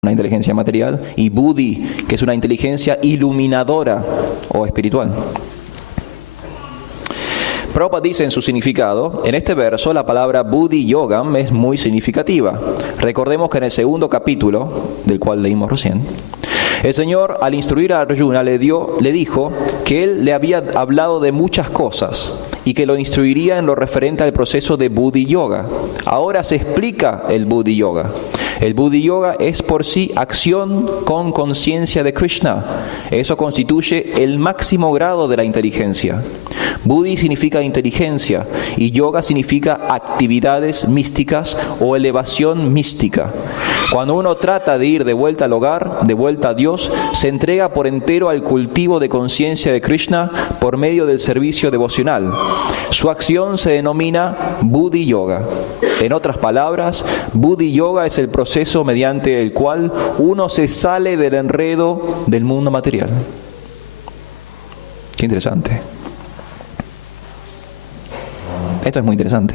una inteligencia material, y buddhi, que es una inteligencia iluminadora o espiritual. Prabhupada dice en su significado, en este verso la palabra buddhi yogam es muy significativa. Recordemos que en el segundo capítulo, del cual leímos recién, el Señor, al instruir a Arjuna, le dijo que Él le había hablado de muchas cosas y que lo instruiría en lo referente al proceso de buddhi yoga. Ahora se explica el buddhi yoga. El buddhi yoga es por sí acción con conciencia de Krishna. Eso constituye el máximo grado de la inteligencia. Buddhi significa inteligencia y yoga significa actividades místicas o elevación mística. Cuando uno trata de ir de vuelta al hogar, de vuelta a Dios, se entrega por entero al cultivo de conciencia de Krishna por medio del servicio devocional. Su acción se denomina buddhi yoga. En otras palabras, buddhi yoga es el proceso mediante el cual uno se sale del enredo del mundo material. Qué interesante. Esto es muy interesante.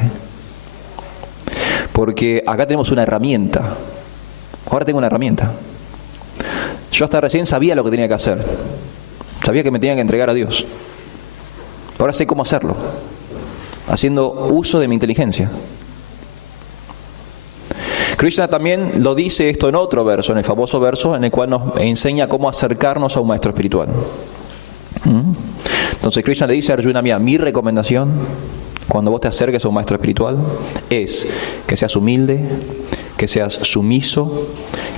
Porque acá tenemos una herramienta. Ahora tengo una herramienta. Yo hasta recién sabía lo que tenía que hacer. Sabía que me tenía que entregar a Dios. Ahora sé cómo hacerlo. Haciendo uso de mi inteligencia. Krishna también lo dice esto en otro verso, en el famoso verso en el cual nos enseña cómo acercarnos a un maestro espiritual. Entonces Krishna le dice a Arjuna, mira, mi recomendación cuando vos te acerques a un maestro espiritual es que seas humilde, que seas sumiso,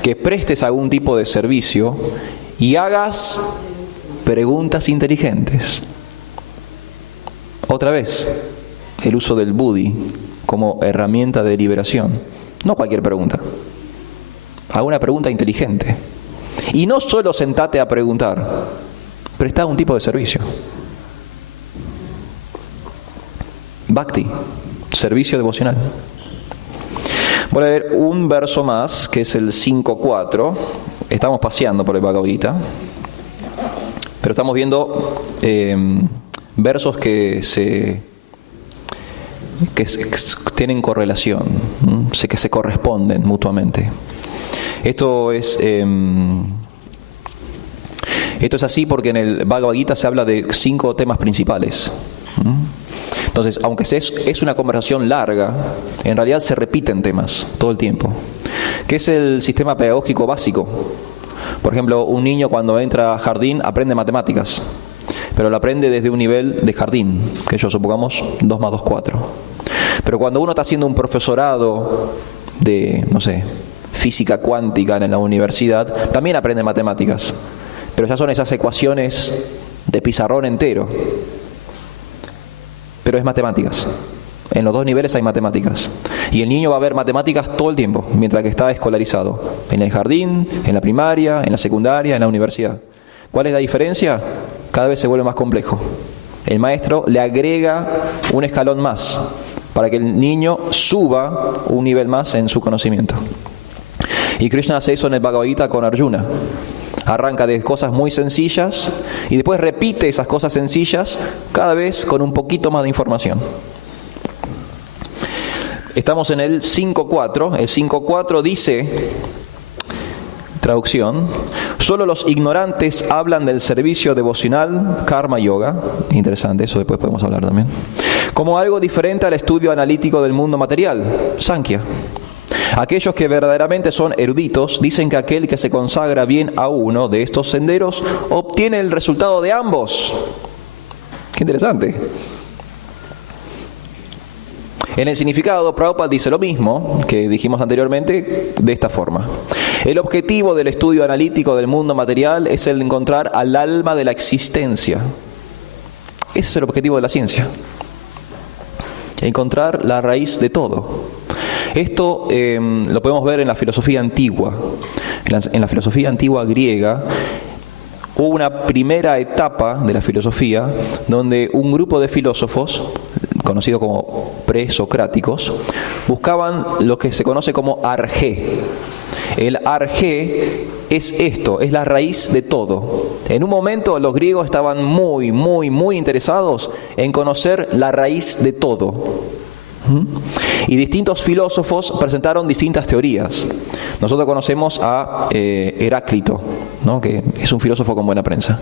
que prestes algún tipo de servicio y hagas preguntas inteligentes. Otra vez, el uso del buddhi como herramienta de liberación. No cualquier pregunta. Haga una pregunta inteligente. Y no solo sentate a preguntar, presta un tipo de servicio. Bhakti, servicio devocional. Voy a leer un verso más, que es el 5.4. Estamos paseando por el Bhagavad Gita, pero estamos viendo versos que tienen correlación, que se corresponden mutuamente. Esto es así porque en el Bhagavad Gita se habla de 5 temas principales. Entonces, aunque es una conversación larga, en realidad se repiten temas todo el tiempo. ¿Qué es el sistema pedagógico básico? Por ejemplo, un niño cuando entra a jardín aprende matemáticas, pero lo aprende desde un nivel de jardín, que yo supongamos 2 más 2, 4. Pero cuando uno está haciendo un profesorado de, física cuántica en la universidad, también aprende matemáticas, pero ya son esas ecuaciones de pizarrón entero. Pero es matemáticas. En los 2 niveles hay matemáticas. Y el niño va a ver matemáticas todo el tiempo, mientras que está escolarizado. En el jardín, en la primaria, en la secundaria, en la universidad. ¿Cuál es la diferencia? Cada vez se vuelve más complejo. El maestro le agrega un escalón más para que el niño suba un nivel más en su conocimiento. Y Krishna hace eso en el Bhagavad Gita con Arjuna. Arranca de cosas muy sencillas y después repite esas cosas sencillas cada vez con un poquito más de información. Estamos en el 5.4. El 5.4 dice, traducción, solo los ignorantes hablan del servicio devocional karma yoga, interesante, eso después podemos hablar también, como algo diferente al estudio analítico del mundo material, Sankhya. Aquellos que verdaderamente son eruditos dicen que aquel que se consagra bien a uno de estos senderos obtiene el resultado de ambos. Qué interesante. En el significado, Prabhupada dice lo mismo que dijimos anteriormente de esta forma. El objetivo del estudio analítico del mundo material es el de encontrar al alma de la existencia. Ese es el objetivo de la ciencia. Encontrar la raíz de todo. Esto lo podemos ver en la filosofía antigua. En la filosofía antigua griega hubo una primera etapa de la filosofía donde un grupo de filósofos, conocidos como presocráticos, buscaban lo que se conoce como arjé. El arjé es esto, es la raíz de todo. En un momento los griegos estaban muy interesados en conocer la raíz de todo. Y distintos filósofos presentaron distintas teorías. Nosotros conocemos a Heráclito, ¿no? Que es un filósofo con buena prensa.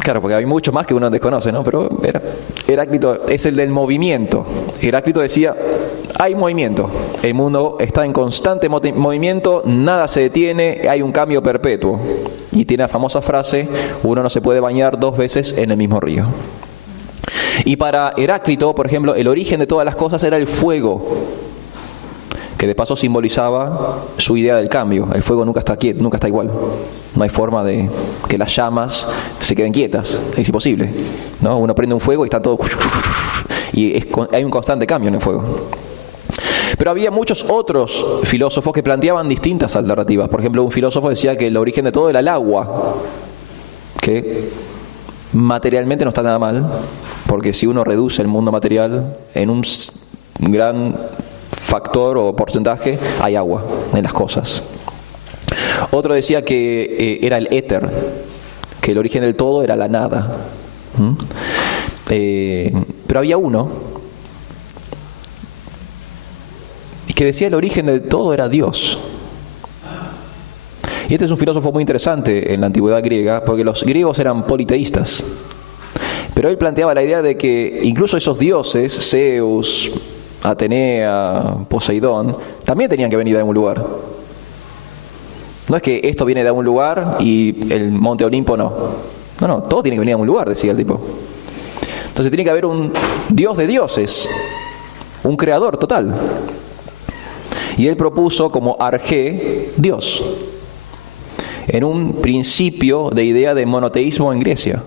Claro, porque hay mucho más que uno desconoce, ¿no? Pero Heráclito es el del movimiento. Heráclito decía, hay movimiento. El mundo está en constante movimiento, nada se detiene, hay un cambio perpetuo. Y tiene la famosa frase, uno no se puede bañar 2 veces en el mismo río. Y para Heráclito, por ejemplo, el origen de todas las cosas era el fuego, que de paso simbolizaba su idea del cambio. El fuego nunca está quieto, nunca está igual. No hay forma de que las llamas se queden quietas. Es imposible, ¿no? Uno prende un fuego y está todo... Y hay un constante cambio en el fuego. Pero había muchos otros filósofos que planteaban distintas alternativas. Por ejemplo, un filósofo decía que el origen de todo era el agua, que materialmente no está nada mal, porque si uno reduce el mundo material en un gran factor o porcentaje, hay agua en las cosas. Otro decía que era el éter, que el origen del todo era la nada. Pero había uno que decía el origen del todo era Dios. Y este es un filósofo muy interesante en la antigüedad griega, porque los griegos eran politeístas. Pero él planteaba la idea de que incluso esos dioses, Zeus, Atenea, Poseidón, también tenían que venir de algún lugar. No es que esto viene de algún lugar y el monte Olimpo no. No, todo tiene que venir de algún lugar, decía el tipo. Entonces tiene que haber un Dios de dioses, un creador total. Y él propuso como arjé Dios, en un principio de idea de monoteísmo en Grecia.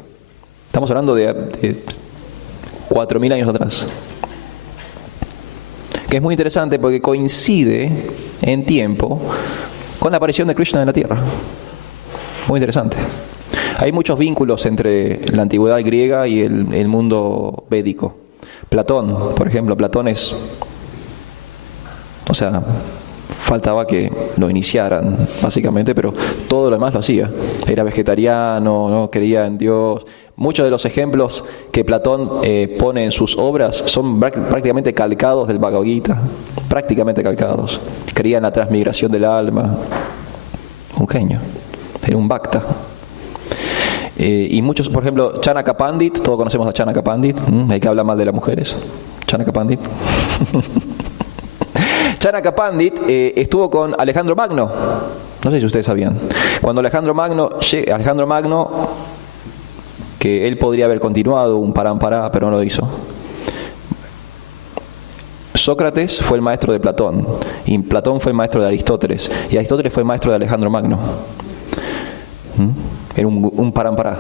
Estamos hablando de 4.000 años atrás. Que es muy interesante porque coincide en tiempo con la aparición de Krishna en la Tierra. Muy interesante. Hay muchos vínculos entre la antigüedad griega y el mundo védico. Platón, por ejemplo, Platón es... O sea, faltaba que lo iniciaran, básicamente, pero todo lo demás lo hacía. Era vegetariano, no creía en Dios. Muchos de los ejemplos que Platón pone en sus obras son prácticamente calcados del Bhagavad Gita. Prácticamente calcados. Creía en la transmigración del alma. Un genio. Era un bhakta. Y muchos, por ejemplo, Chanaka Pandit, todos conocemos a Chanaka Pandit, el que habla mal de las mujeres. Chanaka Pandit. Chanaka Pandit estuvo con Alejandro Magno. No sé si ustedes sabían. Cuando Alejandro Magno, que él podría haber continuado un parampará, pero no lo hizo. Sócrates fue el maestro de Platón, y Platón fue el maestro de Aristóteles, y Aristóteles fue el maestro de Alejandro Magno. Era un parampará.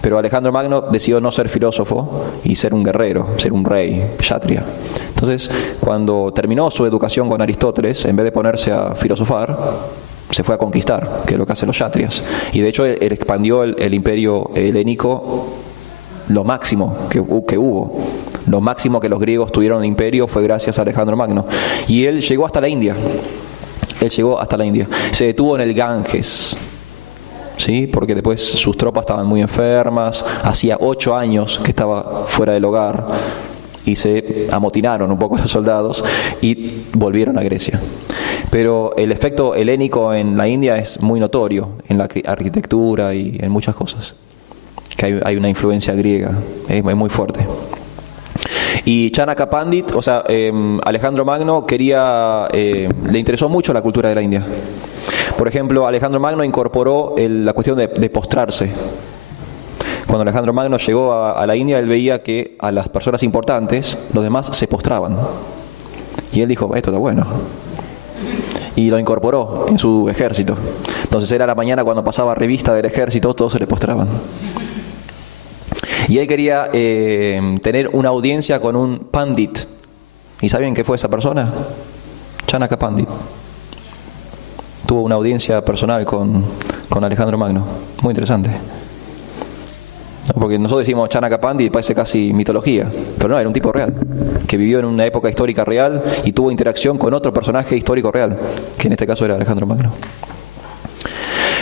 Pero Alejandro Magno decidió no ser filósofo y ser un guerrero, ser un rey, kshatriya. Entonces, cuando terminó su educación con Aristóteles, en vez de ponerse a filosofar, se fue a conquistar, que es lo que hacen los kshatriyas. Y de hecho, él expandió el imperio helénico lo máximo que hubo. Lo máximo que los griegos tuvieron el imperio fue gracias a Alejandro Magno. Y él llegó hasta la India. Se detuvo en el Ganges. ¿Sí? Porque después sus tropas estaban muy enfermas, hacía 8 años que estaba fuera del hogar y se amotinaron un poco los soldados y volvieron a Grecia. Pero el efecto helénico en la India es muy notorio, en la arquitectura y en muchas cosas, que hay una influencia griega, es muy fuerte. Y Chanaka Pandit, Alejandro Magno le interesó mucho la cultura de la India. Por ejemplo, Alejandro Magno incorporó la cuestión de postrarse. Cuando Alejandro Magno llegó a la India, él veía que a las personas importantes, los demás se postraban. Y él dijo, esto está bueno. Y lo incorporó en su ejército. Entonces era la mañana cuando pasaba revista del ejército, todos se le postraban. Y él quería tener una audiencia con un pandit. ¿Y saben qué fue esa persona? Chanaka Pandit. Tuvo una audiencia personal con Alejandro Magno. Muy interesante. Porque nosotros decimos Chanaka Pandit y parece casi mitología. Pero no, era un tipo real, que vivió en una época histórica real y tuvo interacción con otro personaje histórico real, que en este caso era Alejandro Magno.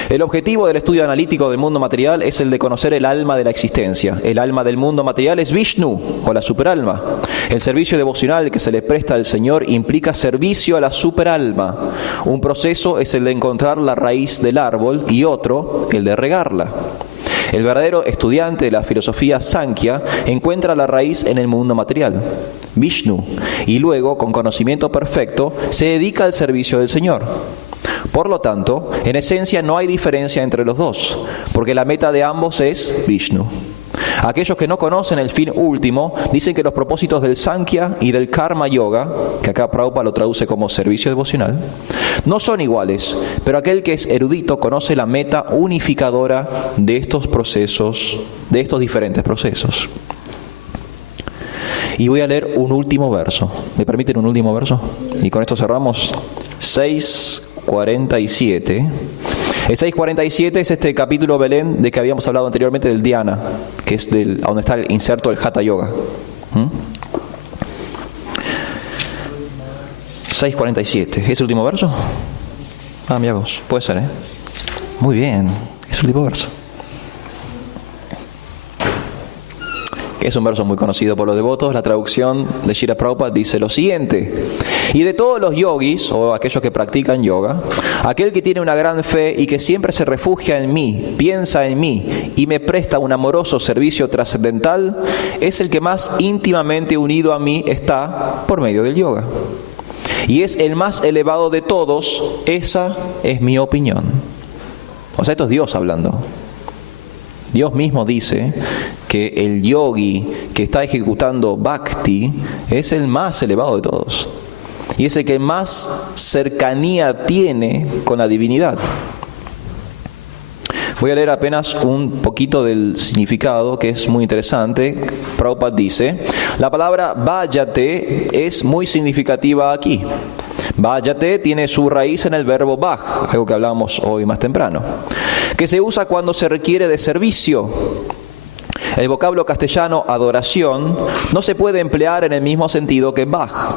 El objetivo del estudio analítico del mundo material es el de conocer el alma de la existencia. El alma del mundo material es Vishnu, o la superalma. El servicio devocional que se le presta al Señor implica servicio a la superalma. Un proceso es el de encontrar la raíz del árbol y otro, el de regarla. El verdadero estudiante de la filosofía Sankhya encuentra la raíz en el mundo material, Vishnu, y luego, con conocimiento perfecto, se dedica al servicio del Señor. Por lo tanto, en esencia no hay diferencia entre los dos, porque la meta de ambos es Vishnu. Aquellos que no conocen el fin último dicen que los propósitos del Sankhya y del Karma Yoga, que acá Prabhupada lo traduce como servicio devocional, no son iguales, pero aquel que es erudito conoce la meta unificadora de estos procesos, de estos diferentes procesos. Y voy a leer un último verso. ¿Me permiten un último verso? Y con esto cerramos. 6:47. El 6:47 es este capítulo Belén de que habíamos hablado anteriormente del Dhyana, que es donde está el inserto del Hatha Yoga. 6:47. ¿Es el último verso? Mira vos, puede ser, Muy bien, es el último verso. Es un verso muy conocido por los devotos. La traducción de Srila Prabhupada dice lo siguiente: y de todos los yogis, o aquellos que practican yoga, aquel que tiene una gran fe y que siempre se refugia en mí, piensa en mí y me presta un amoroso servicio trascendental, es el que más íntimamente unido a mí está por medio del yoga. Y es el más elevado de todos. Esa es mi opinión. O sea, esto es Dios hablando. Dios mismo dice que el yogi que está ejecutando bhakti es el más elevado de todos. Y es el que más cercanía tiene con la divinidad. Voy a leer apenas un poquito del significado, que es muy interesante. Prabhupada dice, la palabra bhajate es muy significativa aquí. Bhajate tiene su raíz en el verbo bhaj, algo que hablamos hoy más temprano, que se usa cuando se requiere de servicio. El vocablo castellano adoración no se puede emplear en el mismo sentido que bhaj.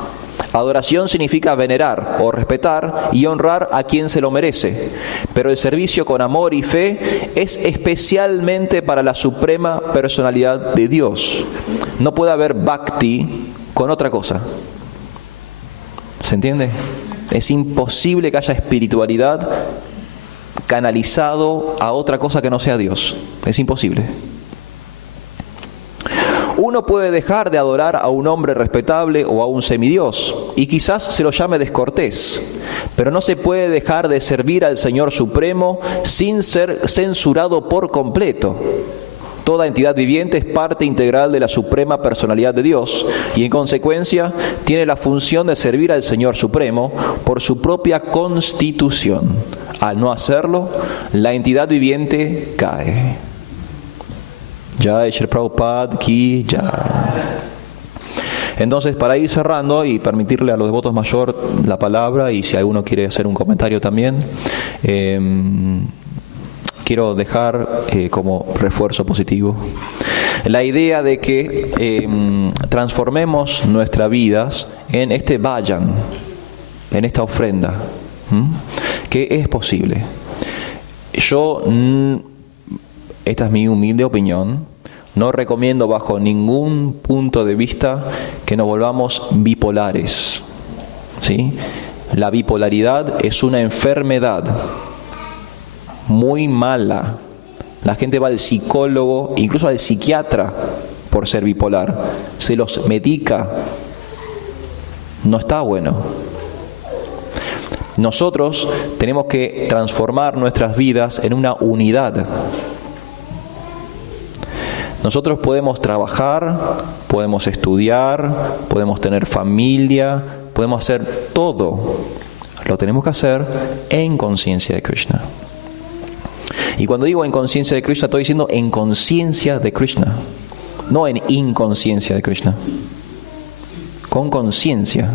Adoración significa venerar o respetar y honrar a quien se lo merece, pero el servicio con amor y fe es especialmente para la suprema personalidad de Dios. No puede haber bhakti con otra cosa. ¿Se entiende? Es imposible que haya espiritualidad canalizado a otra cosa que no sea Dios. Es imposible. Uno puede dejar de adorar a un hombre respetable o a un semidios, y quizás se lo llame descortés, pero no se puede dejar de servir al Señor Supremo sin ser censurado por completo. Toda entidad viviente es parte integral de la suprema personalidad de Dios y en consecuencia tiene la función de servir al Señor Supremo por su propia constitución. Al no hacerlo, la entidad viviente cae. Jai Shri Prabhupada Ki Jai. Entonces, para ir cerrando y permitirle a los devotos mayor la palabra, y si alguno quiere hacer un comentario también, quiero dejar como refuerzo positivo la idea de que transformemos nuestras vidas en este vayan, en esta ofrenda, que es posible. Esta es mi humilde opinión, no recomiendo bajo ningún punto de vista que nos volvamos bipolares, ¿sí? La bipolaridad es una enfermedad muy mala. La gente va al psicólogo, incluso al psiquiatra, por ser bipolar. Se los medica. No está bueno. Nosotros tenemos que transformar nuestras vidas en una unidad. Nosotros podemos trabajar, podemos estudiar, podemos tener familia, podemos hacer todo. Lo tenemos que hacer en conciencia de Krishna. Y cuando digo en conciencia de Krishna, estoy diciendo en conciencia de Krishna, no en inconsciencia de Krishna. Con conciencia.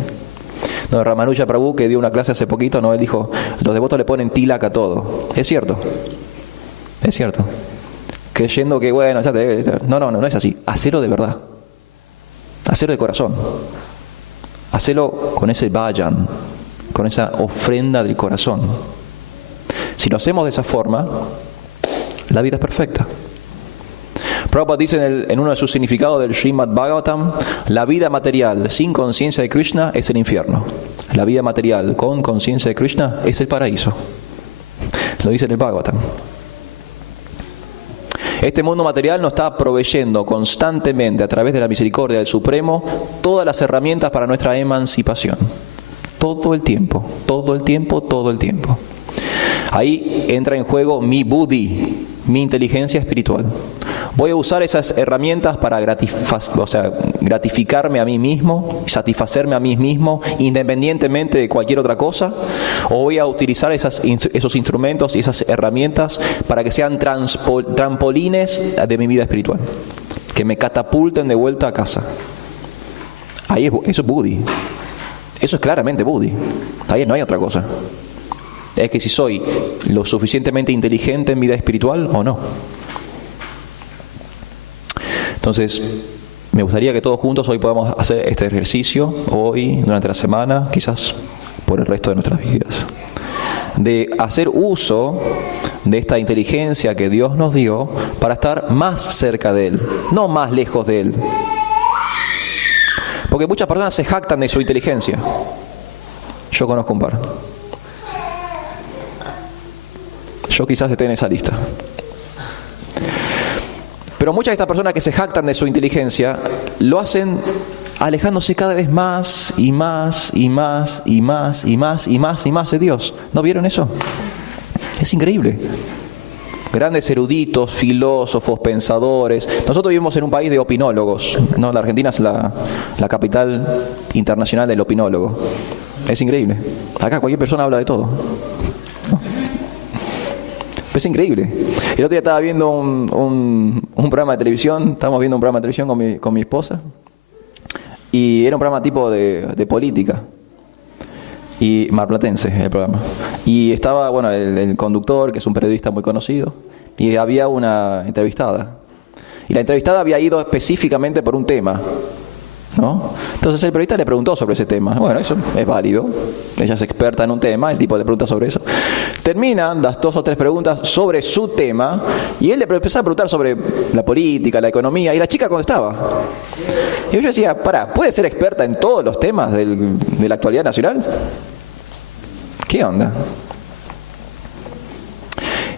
No, Ramanuja Prabhu, que dio una clase hace poquito, él dijo, los devotos le ponen tilak a todo. Es cierto. Es cierto. Creyendo que, bueno, ya te... No es así. Hacelo de verdad. Hacelo de corazón. Hacelo con ese vayan, con esa ofrenda del corazón. Si lo hacemos de esa forma, la vida es perfecta. Prabhupada dice en uno de sus significados del Srimad Bhagavatam, la vida material sin conciencia de Krishna es el infierno. La vida material con conciencia de Krishna es el paraíso. Lo dice en el Bhagavatam. Este mundo material nos está proveyendo constantemente, a través de la misericordia del Supremo, todas las herramientas para nuestra emancipación. Todo el tiempo, todo el tiempo, todo el tiempo. Ahí entra en juego mi buddhi, mi inteligencia espiritual. Voy a usar esas herramientas para gratificarme a mí mismo, satisfacerme a mí mismo, independientemente de cualquier otra cosa, o voy a utilizar esos instrumentos y esas herramientas para que sean trampolines de mi vida espiritual, que me catapulten de vuelta a casa. Eso es buddhi. Eso es claramente buddhi. Ahí no hay otra cosa. Es que si soy lo suficientemente inteligente en vida espiritual o no. Entonces, me gustaría que todos juntos hoy podamos hacer este ejercicio, hoy, durante la semana, quizás por el resto de nuestras vidas. De hacer uso de esta inteligencia que Dios nos dio para estar más cerca de Él, no más lejos de Él. Porque muchas personas se jactan de su inteligencia. Yo conozco un par. Yo quizás esté en esa lista. Pero muchas de estas personas que se jactan de su inteligencia lo hacen alejándose cada vez más y más y más y más y más y más y más de Dios. ¿No vieron eso? Es increíble. Grandes eruditos, filósofos, pensadores. Nosotros vivimos en un país de opinólogos, ¿no? La Argentina es la capital internacional del opinólogo. Es increíble. Acá cualquier persona habla de todo. Es increíble. El otro día estaba viendo un programa de televisión, estábamos viendo un programa de televisión con mi esposa, y era un programa tipo de política, y marplatense el programa. Y estaba, bueno, el conductor, que es un periodista muy conocido, y había una entrevistada. Y la entrevistada había ido específicamente por un tema, ¿no? Entonces el periodista le preguntó sobre ese tema. Bueno, eso es válido. Ella es experta en un tema, el tipo le pregunta sobre eso. Terminan las 2 o 3 preguntas sobre su tema y él le empezó a preguntar sobre la política, la economía, y la chica contestaba. Y yo decía, ¿puede ser experta en todos los temas de la actualidad nacional? ¿Qué onda?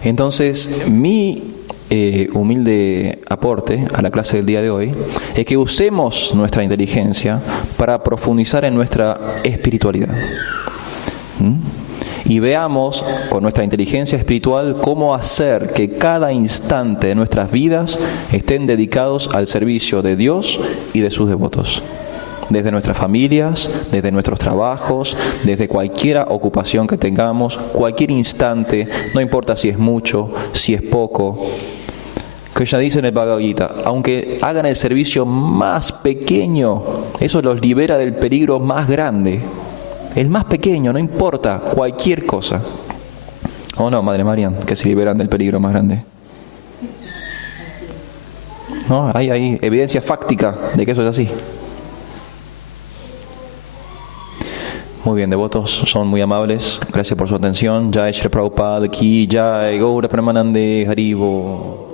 Entonces, mi humilde aporte a la clase del día de hoy es que usemos nuestra inteligencia para profundizar en nuestra espiritualidad. Y veamos con nuestra inteligencia espiritual cómo hacer que cada instante de nuestras vidas estén dedicados al servicio de Dios y de sus devotos. Desde nuestras familias, desde nuestros trabajos, desde cualquier ocupación que tengamos, cualquier instante, no importa si es mucho, si es poco. Krishna dice en el Bhagavad Gita, aunque hagan el servicio más pequeño, eso los libera del peligro más grande. El más pequeño, no importa, cualquier cosa. ¿O no, Madre Marian, que se liberan del peligro más grande? ¿No? Hay evidencia fáctica de que eso es así. Muy bien, devotos, son muy amables. Gracias por su atención. Jai Shri Prabhupada Ki Jai, Gaura Premanande Haribo.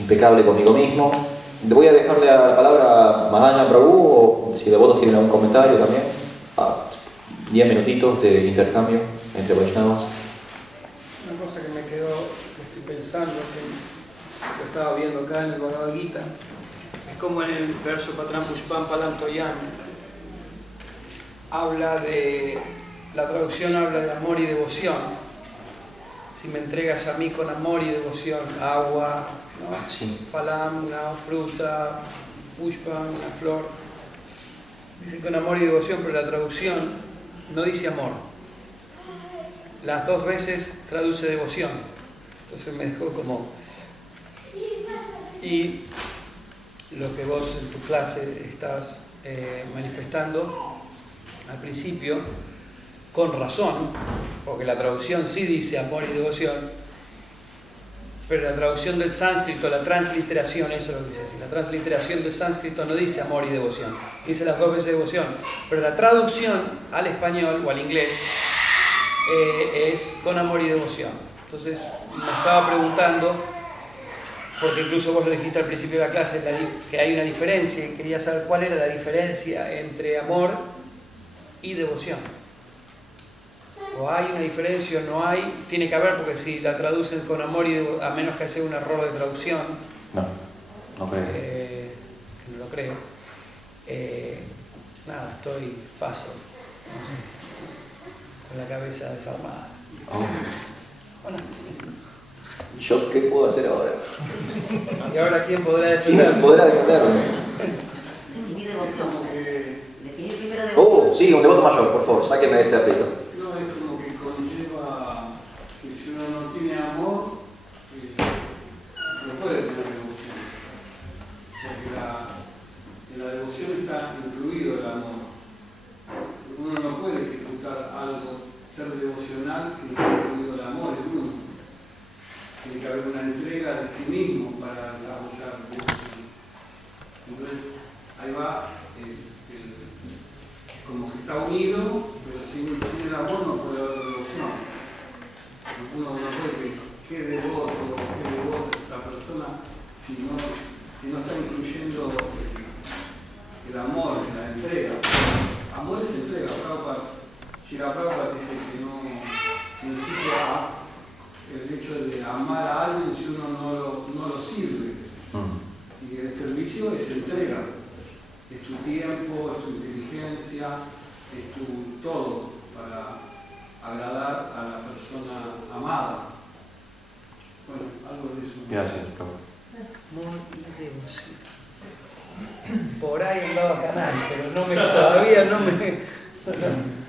Impecable conmigo mismo. Voy a dejarle la palabra a Mahana Prabhu, o si devotos tienen algún comentario también. 10 minutitos de intercambio entre Vaishnavas. Una cosa que me quedó, que estoy pensando, que lo estaba viendo acá en el Bhagavad Gita, es como en el verso Patram Pushpam Palam Toyam habla de, la traducción habla de amor y devoción. Si me entregas a mí con amor y devoción, agua, ¿no? Sí. Falam, una fruta, pushpam, una flor. Dice con amor y devoción, pero la traducción no dice amor. Las 2 veces traduce devoción. Entonces me dejó como... Y lo que vos en tu clase estás manifestando al principio, con razón, porque la traducción sí dice amor y devoción, Pero la traducción del sánscrito, la transliteración, eso es lo que dice así. La transliteración del sánscrito no dice amor y devoción, dice las dos veces devoción. Pero la traducción al español o al inglés es con amor y devoción. Entonces me estaba preguntando, porque incluso vos lo dijiste al principio de la clase, que hay una diferencia, y quería saber cuál era la diferencia entre amor y devoción. O hay una diferencia o no hay, tiene que haber, porque si la traducen con amor y devoción, a menos que sea un error de traducción, no creo. que no lo creo, nada, paso, no sé, con la cabeza desarmada. Hola. ¿Yo qué puedo hacer ahora? ¿Y ahora quién podrá defenderme? ¿Quién podrá defenderme? Definir devoción. Definir primero devoción. Sí, un devoto mayor, por favor, sáqueme de este aprieto. No, es como que conlleva que si uno no tiene amor, no puede tener devoción. Porque en la devoción está incluido el amor. Uno no puede ejecutar algo, ser devocional, sin que haya incluido el amor en uno. Tiene que haber una entrega de sí mismo para desarrollar devoción. Entonces, ahí va, como que está unido, pero sin el amor no puede haber devoción. Uno no puede decir, qué devoto esta persona, si no está incluyendo el amor, la entrega. Amor es entrega. Prabhupada dice que no necesita el hecho de amar a alguien si uno no lo sirve. Y el servicio es entrega. Es tu tiempo, es tu inteligencia, es tu todo para agradar a la persona amada. Bueno, algo de eso. Gracias, Amor y devoción. Por ahí andaba canal, pero todavía no me...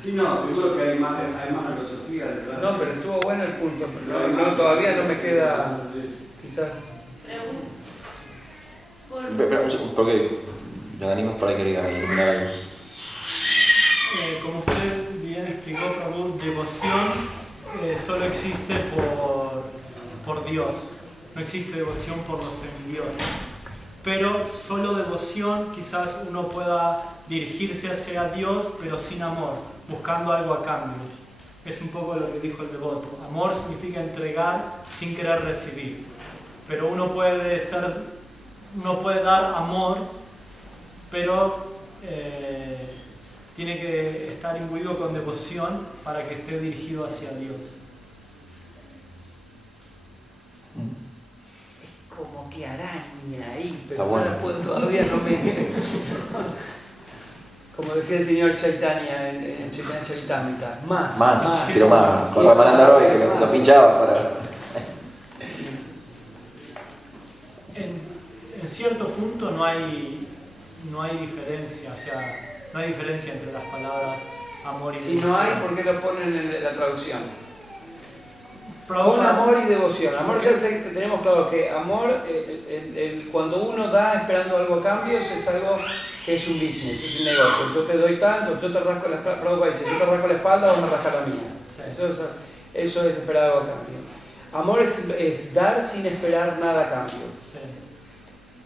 Sí, no, seguro que hay más filosofía detrás. No, pero estuvo bueno el punto, pero todavía no me queda, quizás... Espera un segundo, porque nos animamos para que diga iluminar algo. Como usted bien explicó, Prabhu, devoción solo existe por Dios, no existe devoción por los semidioses. Pero solo devoción, quizás uno pueda dirigirse hacia Dios, pero sin amor, buscando algo a cambio. Es un poco lo que dijo el devoto. Amor significa entregar sin querer recibir. Pero uno puede dar amor, pero tiene que estar imbuido con devoción para que esté dirigido hacia Dios. Como que araña ahí, pero Está bueno. no la puedo, todavía no me... Como decía el señor Chaitanya en Chaitanya Charitamrita, más. Quiero más. Con Ramananda Roy, que lo pinchaba para... En cierto punto no hay diferencia, o sea, no hay diferencia entre las palabras amor y Si devoción. no hay, ¿por qué lo ponen en la traducción? Con Prabhupada- amor y devoción. Amor, ya tenemos claro que amor, cuando uno da esperando algo a cambio, es algo que es un business, es un negocio. Yo te doy tanto, yo te rasco la espalda, Prabhupada dice, yo te rasco la espalda, vos me rascas la mía. Sí. Eso es esperar algo a cambio. Amor es dar sin esperar nada a cambio. Sí.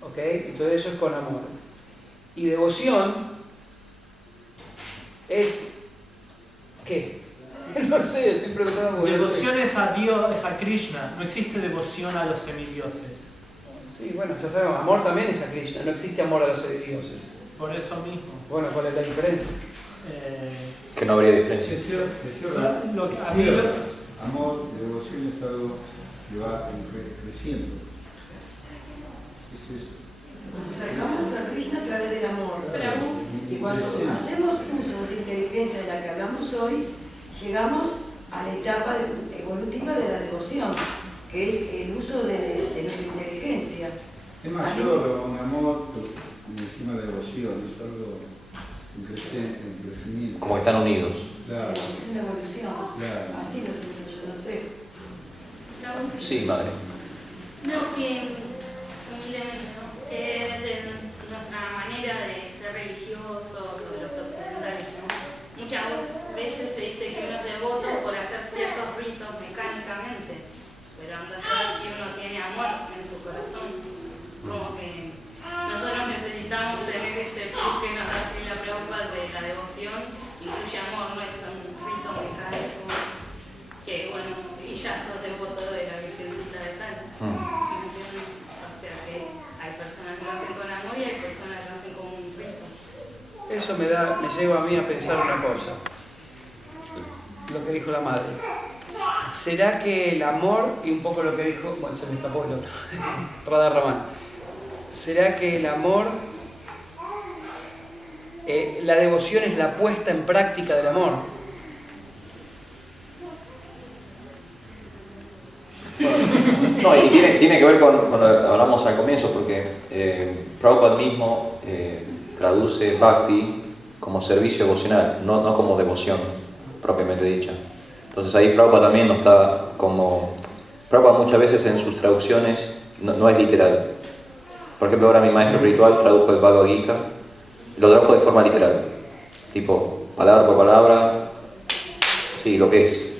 ¿Ok? Entonces eso es con amor. Y devoción es... ¿qué? No sé, estoy preguntando porque no sé. Devoción es a Dios, es a Krishna, no existe devoción a los semidioses. Sí, bueno, ya sabemos, amor también es a Krishna, no existe amor a los dioses. Por eso mismo. Bueno, ¿cuál es la diferencia? Que no habría diferencia. Es cierto. Lo que- a Sí, mí lo- amor, devoción es algo que va creciendo. Es eso. Nos acercamos a Krishna a través del amor. Y cuando Sí. hacemos uso de inteligencia de la que hablamos hoy, llegamos a la etapa evolutiva de la devoción, que es el uso de nuestra inteligencia. Es mayor un amor encima de devoción, es algo en crecimiento. Como que están unidos. Claro, Es una evolución. claro. Así lo siento yo, no sé. Sí, madre. No, que humildemente, ¿no? Que de nuestra manera de ser religiosos o de los occidentales, ¿no? Muchas veces se dice que uno es devoto por hacer ciertos ritos mecánicamente, pero entonces si uno tiene amor eso me lleva a mí a pensar una cosa, lo que dijo la madre. ¿Será que el amor, y un poco lo que dijo, bueno, se me escapó el otro, Radha Raman, ¿será que el amor, la devoción es la puesta en práctica del amor? No, y tiene que ver con lo que hablamos al comienzo, porque Prabhupada mismo traduce bhakti como servicio devocional, no como devoción propiamente dicha. Entonces ahí Prabhupada también no está como... Prabhupada muchas veces en sus traducciones no es literal. Por ejemplo, ahora mi maestro espiritual tradujo el Bhagavad Gita, lo tradujo de forma literal, tipo palabra por palabra, sí, lo que es.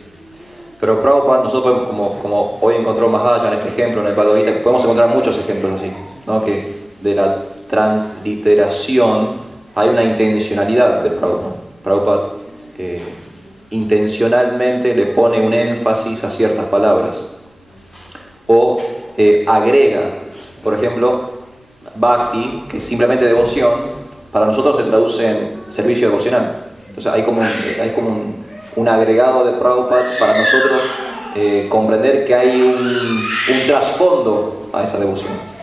Pero Prabhupada, nosotros como hoy encontró Maharaj en este ejemplo, en el Bhagavad Gita, podemos encontrar muchos ejemplos así, ¿no? Que de la transliteración hay una intencionalidad de Prabhupada. Prabhupada intencionalmente le pone un énfasis a ciertas palabras o agrega, por ejemplo, bhakti, que es simplemente devoción, para nosotros se traduce en servicio devocional. Entonces hay como un agregado de Prabhupada para nosotros comprender que hay un trasfondo a esa devoción.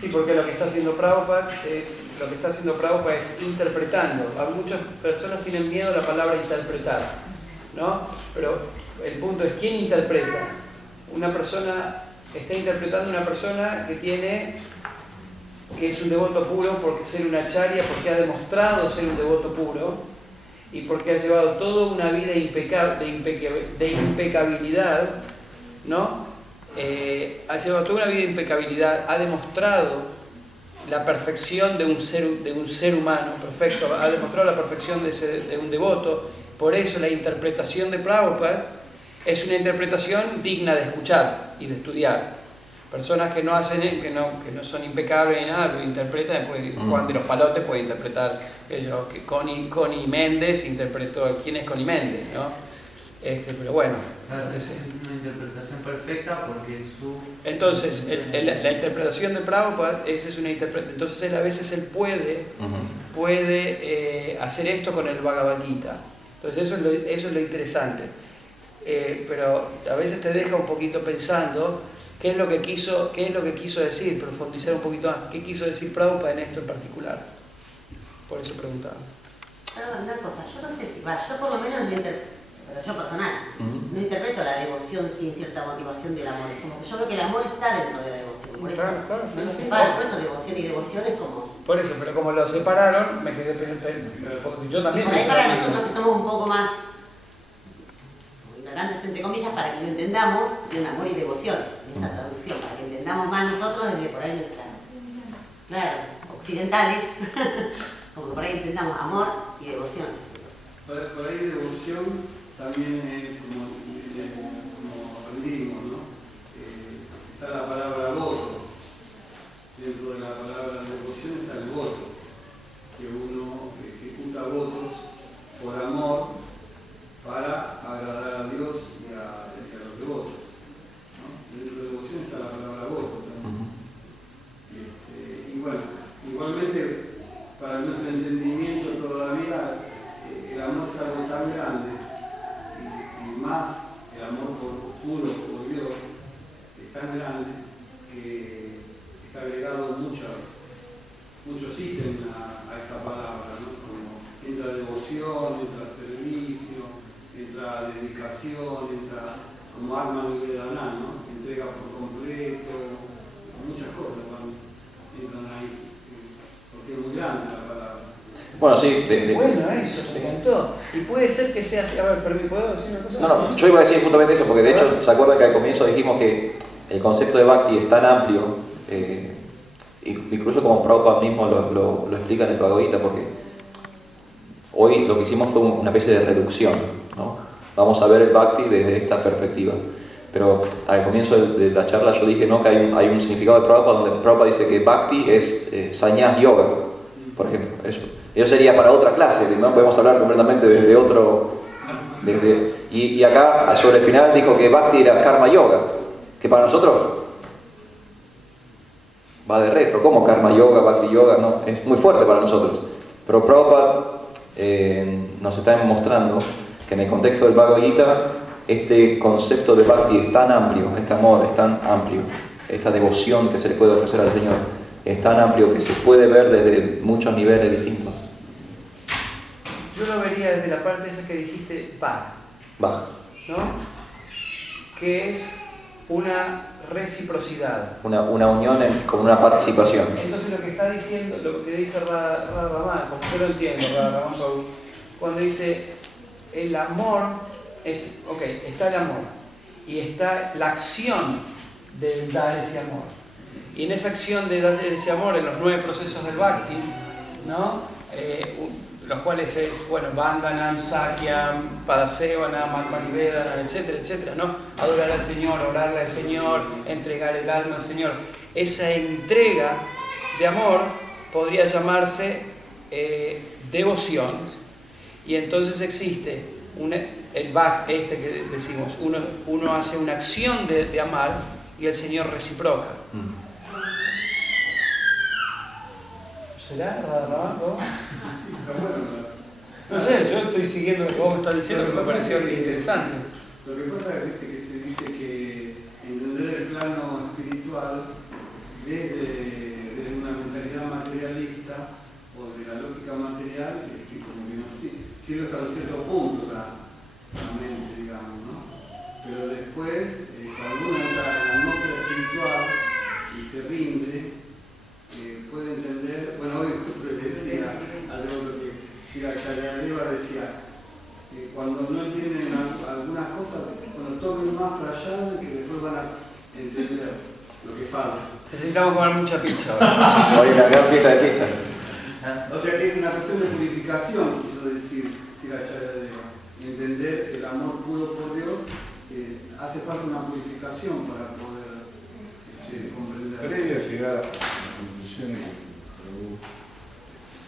Sí, porque lo que está haciendo Prabhupada es interpretando. Muchas personas tienen miedo a la palabra interpretar, ¿no? Pero el punto es ¿quién interpreta? Una persona está interpretando una persona que es un devoto puro porque ser una acharya, porque ha demostrado ser un devoto puro y porque ha llevado toda una vida de impecabilidad, ¿no? Ha llevado toda una vida de impecabilidad, ha demostrado la perfección de un ser humano perfecto, ha demostrado la perfección de un devoto. Por eso la interpretación de Prabhupada es una interpretación digna de escuchar y de estudiar. Personas que no son impecables ni nada, lo interpretan. Juan de los Palotes puede interpretar que Connie Méndez interpretó quién es Connie Méndez, ¿no? Pero bueno. Claro, es una interpretación perfecta porque Entonces, la interpretación de Prabhupada, esa es una interpretación. Entonces, a veces él puede hacer esto con el Bhagavad Gita. Entonces, eso es lo interesante. Pero a veces te deja un poquito pensando qué es lo que quiso decir, profundizar un poquito más. ¿Qué quiso decir Prabhupada en esto en particular? Por eso preguntaba. Perdón, una cosa, yo no sé si yo por lo menos pero yo personal, no interpreto la devoción sin cierta motivación del amor. Es como que yo veo que el amor está dentro de la devoción. Por eso no lo separo, por eso devoción y devoción es como... Por eso, pero como lo separaron, me quedé porque yo también... Y por ahí para nosotros que somos un poco más ignorantes, entre comillas, para que lo entendamos, es amor y devoción, en esa traducción, para que entendamos más nosotros desde por ahí nuestra... Claro, occidentales, como que por ahí entendamos amor y devoción. Por ahí devoción también es como aprendimos, ¿no? Está la palabra voto. Dentro de la palabra devoción está el voto, que uno ejecuta votos por amor para agradar a Dios y a los devotos, ¿no? Dentro de devoción está la palabra voto también. Y bueno, igualmente para nuestro entendimiento todavía el amor es algo tan grande y más el amor puro por Dios es tan grande que está agregado muchos ítems a esa palabra, ¿no? Como entra devoción, entra servicio, entra dedicación, entra como arma nivedanal, ¿no? Entrega por completo, muchas cosas entran ahí, porque es muy grande la palabra. Bueno, sí. Bueno, eso se contó. Y puede ser que sea así. A ver, ¿puedo decir una cosa? No, yo iba a decir justamente eso, porque de hecho, ¿se acuerdan que al comienzo dijimos que el concepto de Bhakti es tan amplio, incluso como Prabhupada mismo lo explica en el Bhagavad Gita, porque hoy lo que hicimos fue una especie de reducción, ¿no? Vamos a ver el Bhakti desde esta perspectiva. Pero al comienzo de la charla yo dije, ¿no?, que hay un significado de Prabhupada donde Prabhupada dice que Bhakti es Sannyas Yoga, por ejemplo. Eso sería para otra clase, ¿no? Podemos hablar completamente desde otro... Y acá, sobre el final, dijo que Bhakti era Karma Yoga, que para nosotros va de retro. ¿Cómo Karma Yoga, Bhakti Yoga? No, es muy fuerte para nosotros. Pero Prabhupada nos está mostrando que en el contexto del Bhagavad Gita este concepto de Bhakti es tan amplio, este amor es tan amplio, esta devoción que se le puede ofrecer al Señor es tan amplio que se puede ver desde muchos niveles distintos. Yo lo vería desde la parte esa que dijiste, Bhakti, Baja. ¿no? Que es una reciprocidad. Una unión con una participación. Entonces lo que está diciendo, lo que dice Radha Raman, como yo lo entiendo, Radha Raman Prabhu, cuando dice el amor es, ok, está el amor y está la acción de dar ese amor. Y en esa acción de dar ese amor, en los 9 procesos del Bhakti, ¿no? Los cuales es, bueno, Bandhanam, Sakyam, Padasevanam, Atmanivedanam, etcétera, etcétera, ¿no? Adorar al Señor, orarle al Señor, entregar el alma al Señor. Esa entrega de amor podría llamarse devoción, y entonces existe el Bhakti que decimos, uno hace una acción de amar y el Señor reciproca. ¿Será? No sé, yo estoy siguiendo lo que vos estás diciendo, que me pareció interesante. Lo que pasa es que se dice que entender el plano espiritual desde una mentalidad materialista o de la lógica material, es que como que no sirve hasta un cierto punto la mente, digamos, ¿no? Pero después, cuando uno entra en la atmósfera espiritual y se rinde, puede entender, bueno, hoy justo le decía algo que si la Charyadeva decía, cuando no entienden algunas cosas, cuando tomen más para allá, que después van a entender lo que falta. Necesitamos comer mucha pizza ahora. Hoy una gran fiesta de pizza. O sea que es una cuestión de purificación, quiso decir la Charyadeva. Entender el amor puro por Dios, hace falta una purificación para poder comprender. Previo a llegar a las conclusiones que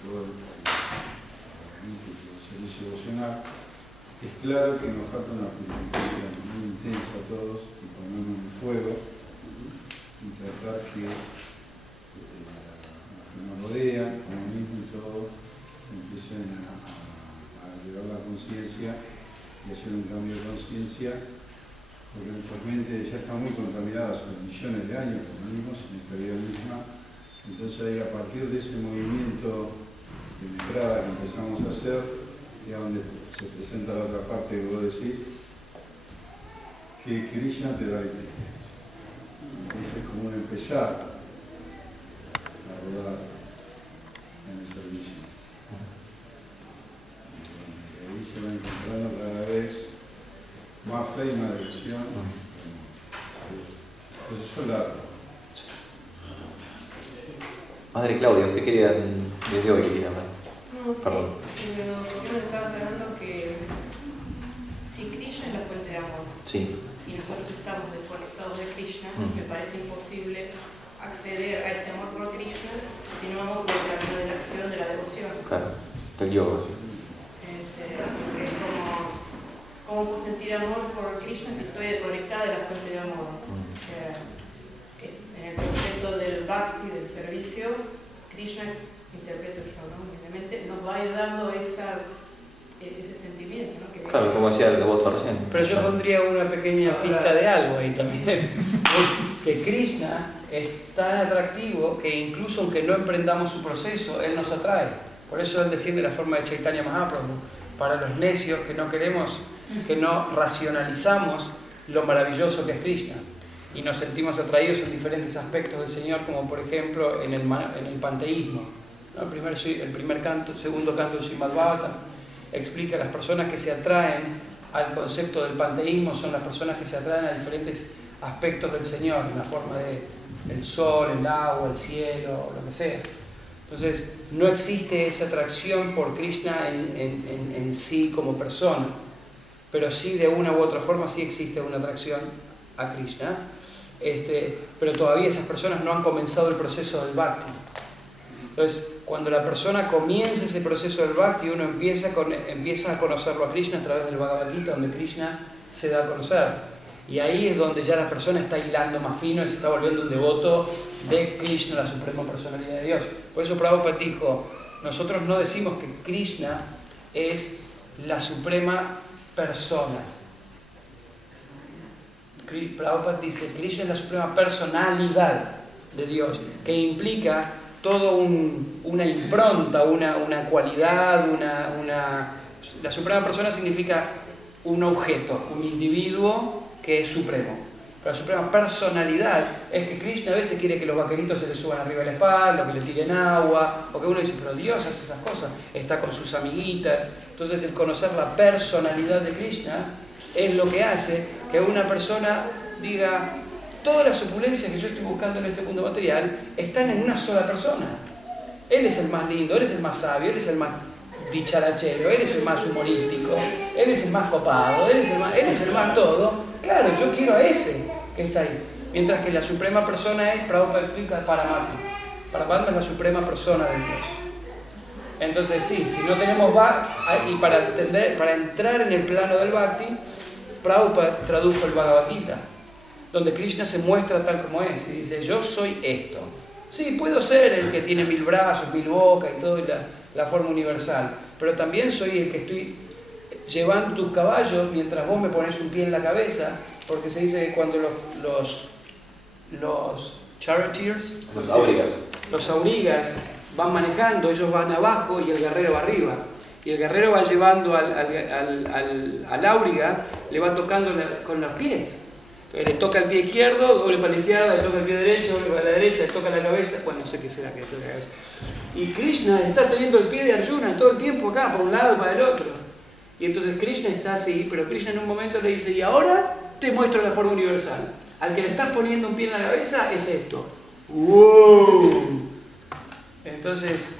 todo el servicio devocional, es claro que nos falta una purificación muy intensa a todos y ponernos en fuego y tratar que los que nos rodean, como mismo y todo, empiecen a elevar la conciencia y hacer un cambio de conciencia, porque nuestra mente ya está muy contaminada hace millones de años, como vimos, en esta vida misma. Entonces ahí, a partir de ese movimiento de entrada que empezamos a hacer, y a donde se presenta la otra parte que vos decís, que Krishna te da la inteligencia. Entonces es como empezar a rodar en el servicio. Y ahí se va encontrando cada vez más fe y más devoción. Entonces eso es largo. Madre Claudia, usted quería, desde hoy quería hablar. No, sí, Perdón. yo me estaba hablando que si Krishna es la fuente de amor, Sí. y nosotros estamos desconectados de Krishna, me parece imposible acceder a ese amor por Krishna si no vamos por el camino de la acción, de la devoción. Claro, del yoga. Porque es ¿cómo puedo sentir amor por Krishna si estoy desconectada de la fuente de amor? En el proceso del bhakti, del servicio, Krishna, interpreto yo, ¿no? Obviamente nos va a ir dando ese sentimiento, ¿no? Que Claro, como decía el devoto recién. Pero yo pondría una pequeña pista de algo ahí también. Que Krishna es tan atractivo que incluso aunque no emprendamos su proceso, Él nos atrae. Por eso Él desciende la forma de Chaitanya Mahaprabhu. Para los necios que no queremos, que no racionalizamos lo maravilloso que es Krishna. Y nos sentimos atraídos en diferentes aspectos del Señor, como por ejemplo en el panteísmo. ¿No? El primer canto, el segundo canto del Srimad Bhagavatam explica que las personas que se atraen al concepto del panteísmo son las personas que se atraen a diferentes aspectos del Señor, en la forma del sol, el agua, el cielo, lo que sea. Entonces, no existe esa atracción por Krishna en sí como persona, pero sí de una u otra forma sí existe una atracción a Krishna. Pero todavía esas personas no han comenzado el proceso del Bhakti. Entonces, cuando la persona comienza ese proceso del Bhakti, uno empieza a conocerlo a Krishna a través del Bhagavad Gita, donde Krishna se da a conocer. Y ahí es donde ya la persona está hilando más fino y se está volviendo un devoto de Krishna, la suprema personalidad de Dios. Por eso Prabhupada dijo, nosotros no decimos que Krishna es la suprema persona. Prabhupada dice, Krishna es la suprema personalidad de Dios, que implica toda una impronta, una cualidad, la suprema persona significa un objeto, un individuo que es supremo. Pero la suprema personalidad es que Krishna a veces quiere que los vaqueritos se le suban arriba de la espalda, o que le tiren agua, porque uno dice, pero Dios hace esas cosas, está con sus amiguitas. Entonces el conocer la personalidad de Krishna es lo que hace que una persona diga, todas las opulencias que yo estoy buscando en este mundo material están en una sola persona. Él es el más lindo, él es el más sabio, él es el más dicharachero, él es el más humorístico, él es el más copado, él es el más todo. Claro, yo quiero a ese que está ahí. Mientras que la suprema persona es, Prabhupada explica, Paramatma. Paramatma es la suprema persona de Dios. Entonces sí, si no tenemos Bhakti, y para entrar en el plano del Bhakti, Prabhupada tradujo el Bhagavad Gita, donde Krishna se muestra tal como es, y dice, yo soy esto. Sí, puedo ser el que tiene 1000 brazos, 1000 bocas y todo, y la forma universal, pero también soy el que estoy llevando tus caballos mientras vos me pones un pie en la cabeza, porque se dice que cuando los charioteers, los aurigas van manejando, ellos van abajo y el guerrero va arriba, y el guerrero va llevando al auriga, le va tocando con los pies. Le toca el pie izquierdo, doble para la izquierda, le toca el pie derecho, doble para la derecha, le toca la cabeza, bueno, no sé qué será que le toca la cabeza. Y Krishna está teniendo el pie de Arjuna todo el tiempo acá, por un lado y para el otro. Y entonces Krishna está así, pero Krishna en un momento le dice, y ahora te muestro la forma universal. Al que le estás poniendo un pie en la cabeza es esto. ¡Wow! Entonces,